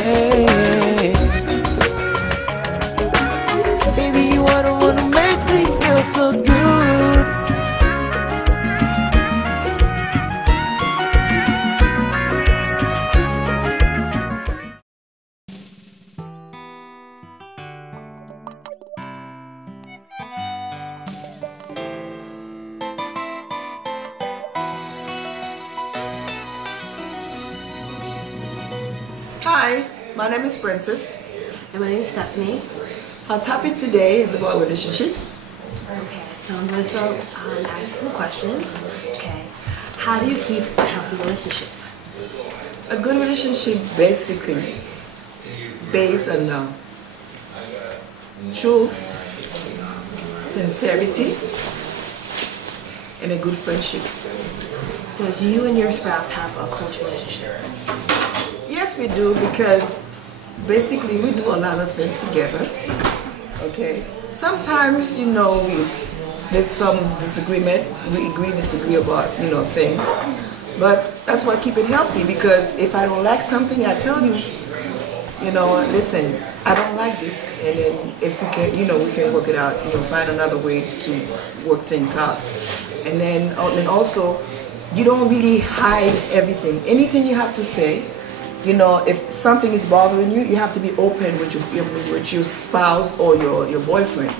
Baby, you are the one who makes me feel so good. Hi, my name is Princess. And my name is Stephanie. Our topic today is about relationships. Okay, so I'm going to start asking some questions. Okay, how do you keep a healthy relationship? A good relationship basically based on truth, sincerity, and a good friendship. Does you and your spouse have a close relationship? Yes, we do, because basically we do a lot of things together. Okay. Sometimes, there's some disagreement. We disagree about, things. But that's why I keep it healthy, because if I don't like something, I tell you, listen, I don't like this, and then if we can, we can work it out, find another way to work things out. And then also, you don't really hide everything. Anything you have to say, if something is bothering you, you have to be open with your spouse or your boyfriend.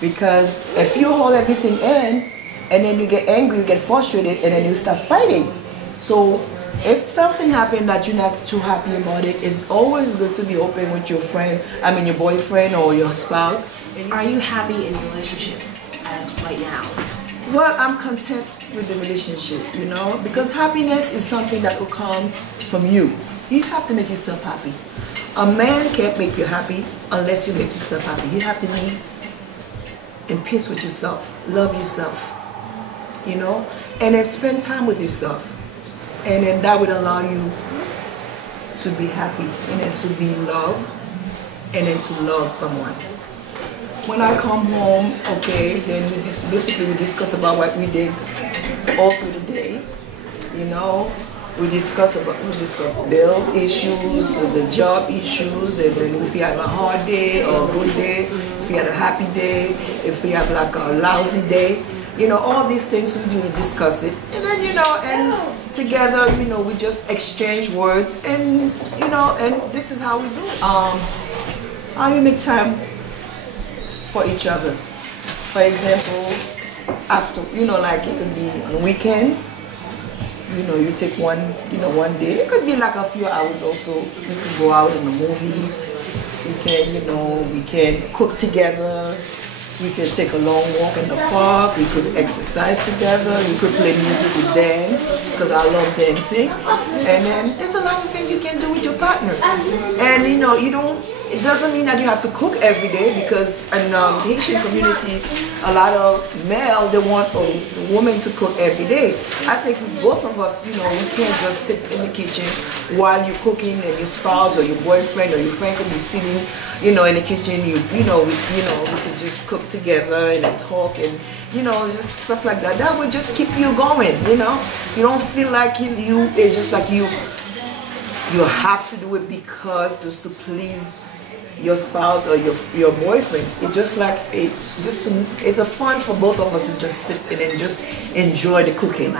Because if you hold everything in, and then you get angry, you get frustrated, and then you start fighting. So if something happened that you're not too happy about it, it's always good to be open with your your boyfriend or your spouse. Are you happy in your relationship as right now? Well, I'm content with the relationship, because happiness is something that will come from you. You have to make yourself happy. A man can't make you happy unless you make yourself happy. You have to be in peace with yourself, love yourself, and then spend time with yourself. And then that would allow you to be happy, and then to be loved, and then to love someone. When I come home, okay, then we discuss about what we did all through the day, We discuss bills issues, the job issues, and then if you have a hard day or a good day, if you had a happy day, if you have like a lousy day, all these things we do to discuss it. And then, and together, we just exchange words, and, and this is how we do it. How you make time for each other. For example, after, like it could be on weekends. You take one day. It could be like a few hours also. We could go out in the movie. We can cook together. We can take a long walk in the park. We could exercise together. We could play music, we dance, because I love dancing. And then there's a lot of things you can do with your partner. And it doesn't mean that you have to cook every day, because in Haitian communities, a lot of male, they want a woman to cook every day. I think both of us, we can't just sit in the kitchen while you're cooking, and your spouse or your boyfriend or your friend could be sitting, in the kitchen. We could just cook together and then talk and, just stuff like that. That would just keep you going, You don't feel like it's just like you have to do it because just to please your spouse or your boyfriend. It's just like it's a fun for both of us to just sit and just enjoy the cooking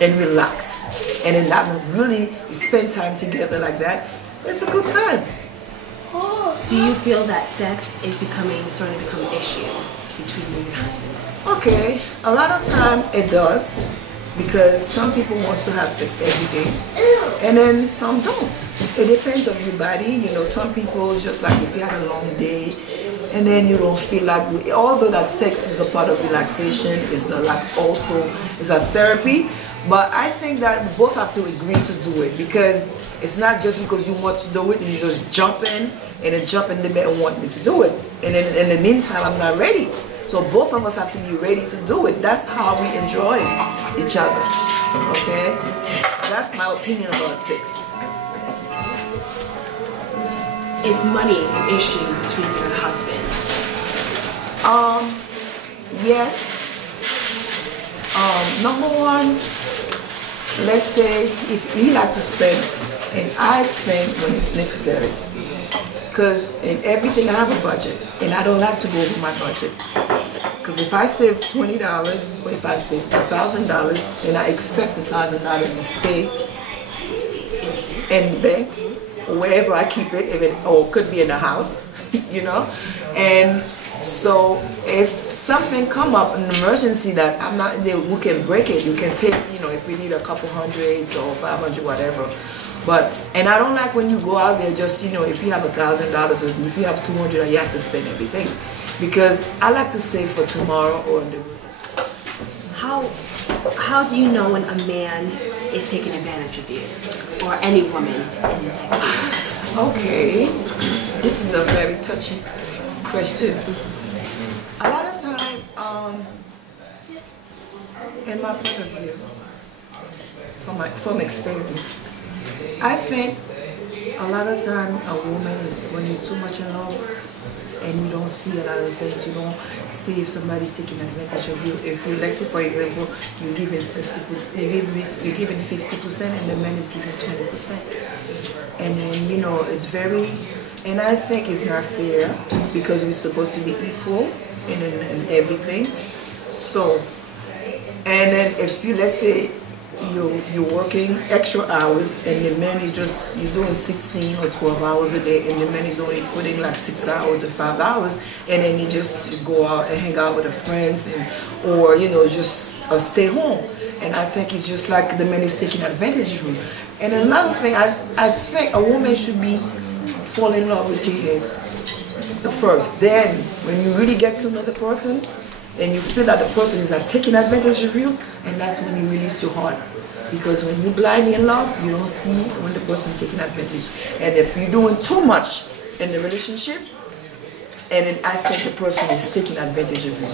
and relax, and then not really spend time together like that. It's a good time. Do you feel that sex is starting to become an issue between you and your husband? Okay, a lot of time it does, because some people want to have sex every day, and then some don't. It depends on your body. Some people just like if you had a long day, and then you don't feel like, although that sex is a part of relaxation, it's a therapy. But I think that we both have to agree to do it, because it's not just because you want to do it and you just jump in and then jump in the bed and want me to do it. And then in the meantime, I'm not ready. So both of us have to be ready to do it. That's how we enjoy each other. Okay? That's my opinion about sex. Is money an issue between you and your husband? Yes. Number one, let's say if he like to spend and I spend when it's necessary. Because in everything I have a budget, and I don't like to go over my budget. Because if I save $20 or if I save $1,000, then I expect $1,000 to stay in the bank or wherever I keep it, or it could be in the house, you know. And so if something come up, an emergency that I'm not there, we can break it. You can take, you know, if we need a couple hundreds or 500, whatever. And I don't like when you go out there just, you know, if you have $1,000 or if you have 200, you have to spend everything. Because I like to save for tomorrow or the. How do you know when a man is taking advantage of you, or any woman in that case? Okay, this is a very touchy question. A lot of time, in my point of view, from experience, I think a lot of time a woman is when you're too much in love and you don't see a lot of things, you don't see if somebody's taking advantage of you. If you, let's say for example, you're giving 50%, you're giving 50% and the man is giving 20%. And then, you know, it's very, and I think it's not fair because we're supposed to be equal in everything. So, and then if you, let's say, you're working extra hours and the man is just, you're doing 16 or 12 hours a day and the man is only putting like 6 hours or 5 hours, and then you just go out and hang out with the friends or, you know, just stay home. And I think it's just like the man is taking advantage of you. And another thing, I think a woman should fall in love with you first. Then when you really get to know the person, and you feel that the person is like taking advantage of you, and that's when you release your heart. Because when you're blindly in love, you don't see when the person is taking advantage. And if you're doing too much in the relationship, and then I think the person is taking advantage of you.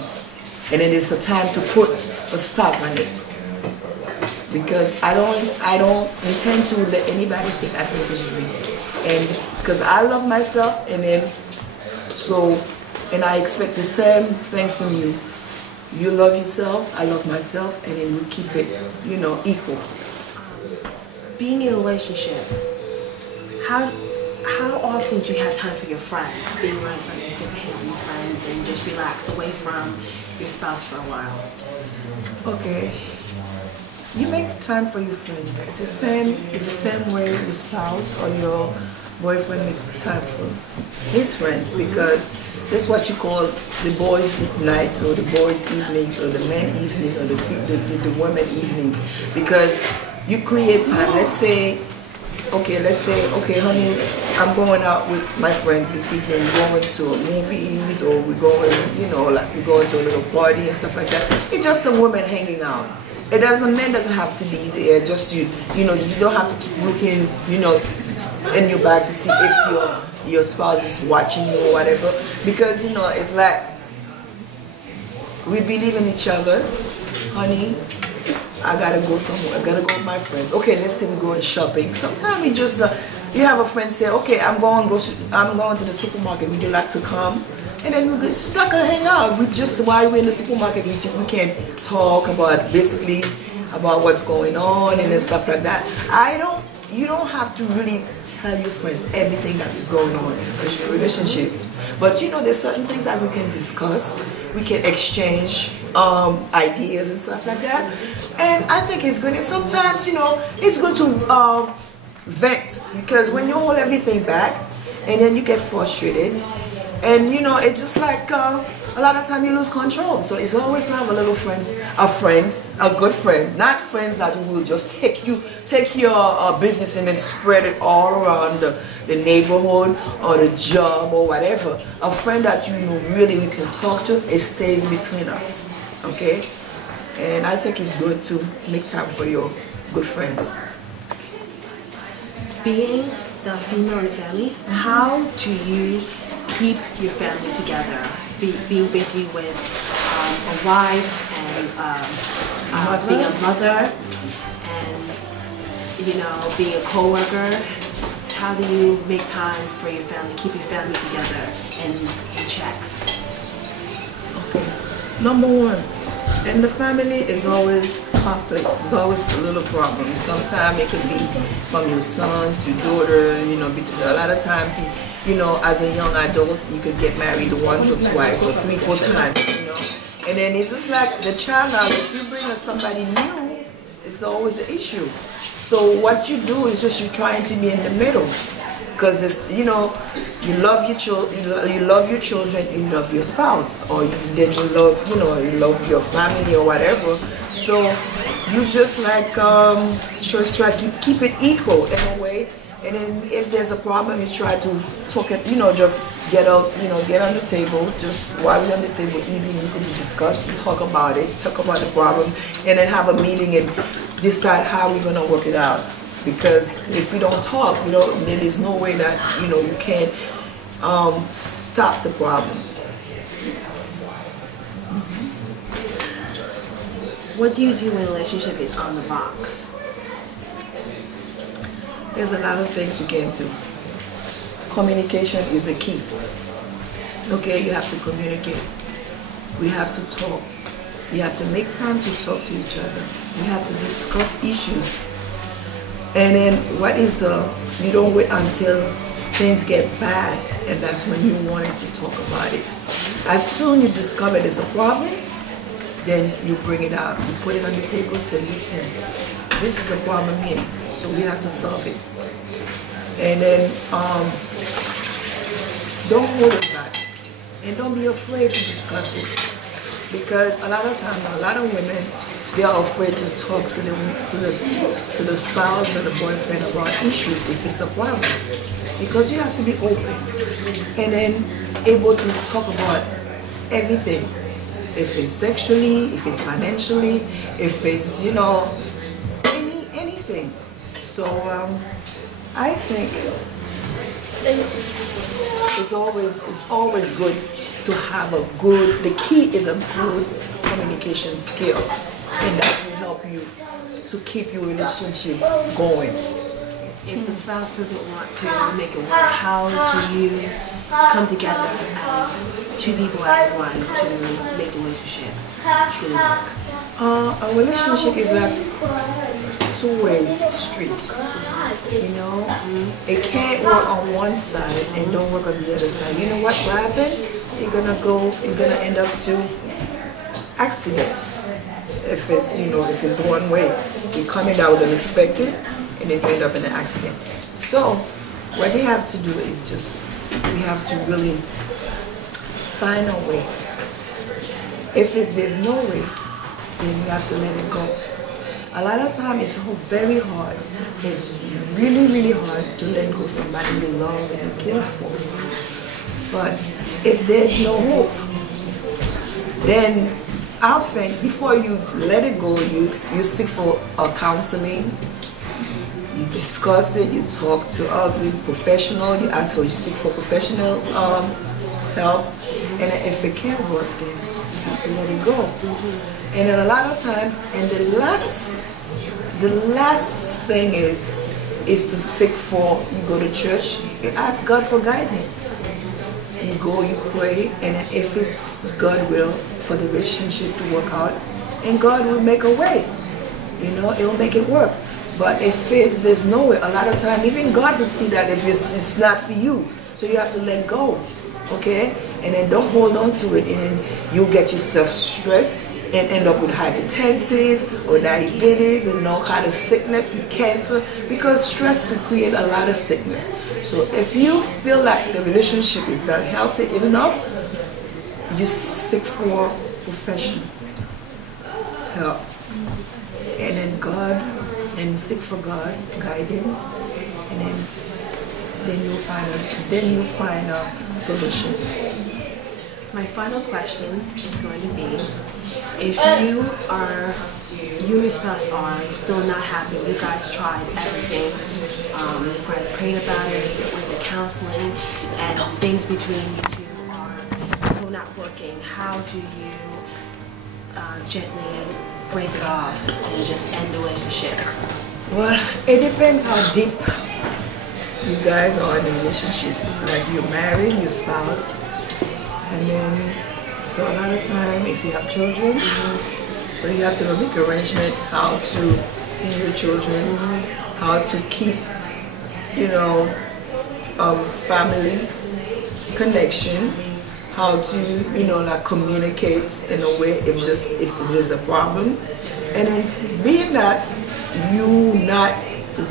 And then it's a time to put a stop on it. Because I don't intend to let anybody take advantage of me. And because I love myself, and then and I expect the same thing from you. You love yourself, I love myself, and then we keep it, you know, equal. Being in a relationship, how often do you have time for your friends? Being around friends, get to hang out with your friends, and just relax away from your spouse for a while? Okay. You make time for your friends. It's the same way your spouse or your boyfriend make time for his friends, because that's what you call the boys' night or the boys' evenings or the men evenings or the women evenings, because you create time. Let's say, okay, honey, I'm going out with my friends this evening. We're going to a movie, or we're going, you know, like we're going to a little party and stuff like that. It's just a woman hanging out. The man doesn't have to be there. Just you know, you don't have to keep looking, you know, in your back to see if your spouse is watching you or whatever, because, you know, it's like we believe in each other. Honey, I gotta go somewhere. I gotta go with my friends. Okay, let's say we're going shopping. Sometimes you just you have a friend say, okay, I'm going to the supermarket. Would you like to come? And then it's just like a hangout. We just, while we're in the supermarket, we can talk about basically about what's going on and stuff like that. You don't have to really tell your friends everything that is going on in your relationships. But you know, there's certain things that we can discuss. We can exchange ideas and stuff like that. And I think it's good. And sometimes, you know, it's good to vent, because when you hold everything back and then you get frustrated, and you know, it's just like a lot of time you lose control. So it's always to have a little friend, a good friend, not friends that will just take your business and then spread it all around the neighborhood or the job or whatever. A friend that you know really we can talk to, it stays between us, okay? And I think it's good to make time for your good friends. Being the female in the family, how do you keep your family together? Being busy with a wife and being a mother and, you know, being a co-worker. How do you make time for your family, keep your family together and in check? Okay, number one, in the family is always conflicts. There's always a little problem. Sometimes it could be from your sons, your daughter, you know, a lot of times, you know, as a young adult, you could get married once or twice or 3, 4 times, you know. And then it's just like the child now, if you bring us somebody new, it's always an issue. So what you do is just you're trying to be in the middle. Because this, you know, you love your children, you love your children, you love your spouse, or then you love, you know, you love your family or whatever. So you just like just try to keep it equal in a way. And then if there's a problem, you try to talk it, you know, just get up, you know, get on the table. Just while we're on the table eating, we could discuss, talk about it, talk about the problem, and then have a meeting and decide how we're gonna work it out. Because if we don't talk, you know, then there's no way that, you know, you can't stop the problem. What do you do when a relationship is on the rocks? There's a lot of things you can do. Communication is the key. Okay, you have to communicate. We have to talk. You have to make time to talk to each other. You have to discuss issues. And then what is you don't wait until things get bad, and that's when you wanted to talk about it. As soon you discover there's a problem, then you bring it out. You put it on the table, say, listen, this is a problem here, so we have to solve it. And then don't hold it back, and don't be afraid to discuss it, because a lot of times, a lot of women, they are afraid to talk to the spouse or the boyfriend about issues if it's a problem, because you have to be open and then able to talk about everything, if it's sexually, if it's financially, if it's, you know, anything. So I think it's always good to have a good. The key is a good communication skill, and that will help you to keep your relationship going. If the spouse doesn't want to make it work, how do you come together as two people as one to make the relationship truly work? A relationship is like two-way street. You know, it can't work on one side and don't work on the other side. You know what will happen? You're gonna end up to accident. If it's, you know, if it's one way, you come in that was unexpected, and then you end up in an accident. So what you have to do is just, we have to really find a way. If there's no way, then you have to let it go. A lot of times it's very hard. It's really hard to let go of somebody you love and you care for. But if there's no hope, then I think before you let it go, you seek for counseling. You discuss it. You talk to other professional. You seek for professional help. And if it can't work, then you have to let it go. And then a lot of time, and the last thing is to seek for. You go to church. You ask God for guidance. You go, you pray, and if it's God will for the relationship to work out, and God will make a way. You know, it will make it work. But if there's no way, a lot of time, even God will see that if it's not for you. So you have to let go, okay? And then don't hold on to it, and then you'll get yourself stressed and end up with hypertensive or diabetes and all kind of sickness and cancer, because stress can create a lot of sickness. So if you feel like the relationship is not healthy enough, you seek for professional help, and then God, and seek for God guidance, and then you'll find a solution. My final question is going to be, if you and your spouse are still not happy, you guys tried everything, you probably prayed about it, went to counseling, and things between you two are still not working, how do you gently break it off and just end the relationship? Well, it depends how deep you guys are in the relationship. Like you're married, your spouse, and then so a lot of time if you have children, So you have to make arrangement how to see your children, how to keep, family connection, how to, like communicate in a way if there's a problem. And then being that you not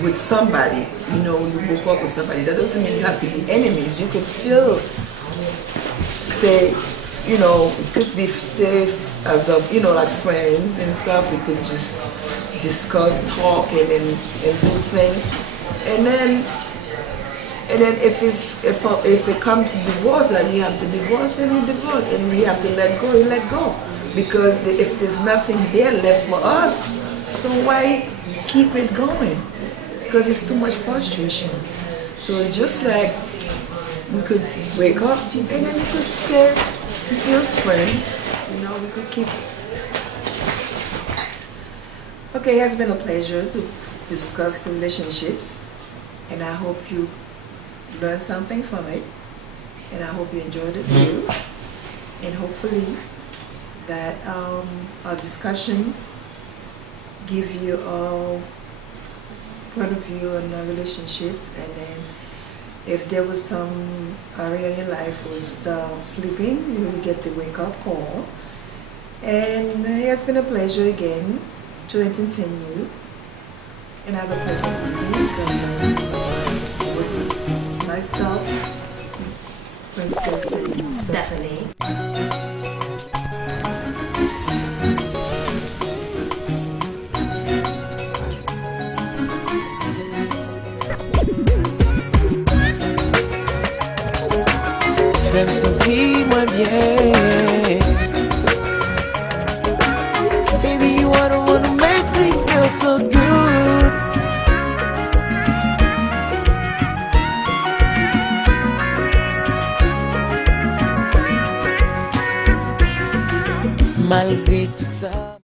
with somebody, you woke up with somebody, that doesn't mean you have to be enemies. You could still stay, stay as like friends and stuff. We could just discuss, talk, and do things. And then if it comes to divorce and you have to divorce, then you divorce, and we have to let go, you let go. Because if there's nothing there left for us, so why keep it going? Because it's too much frustration. So just like we could wake up and then we could still friends. We could keep. Okay, it has been a pleasure to discuss relationships, and I hope you learned something from it, and I hope you enjoyed it too. And hopefully that our discussion give you a point of view on our relationships, and then if there was some area in your life was sleeping, you will get the wake-up call. And it has been a pleasure again to entertain you, and have a pleasant evening. God bless you. With myself, Princess Stephanie. Fais me sentir moins bien. Baby, you are the one who makes me feel so good. Malgré tout ça.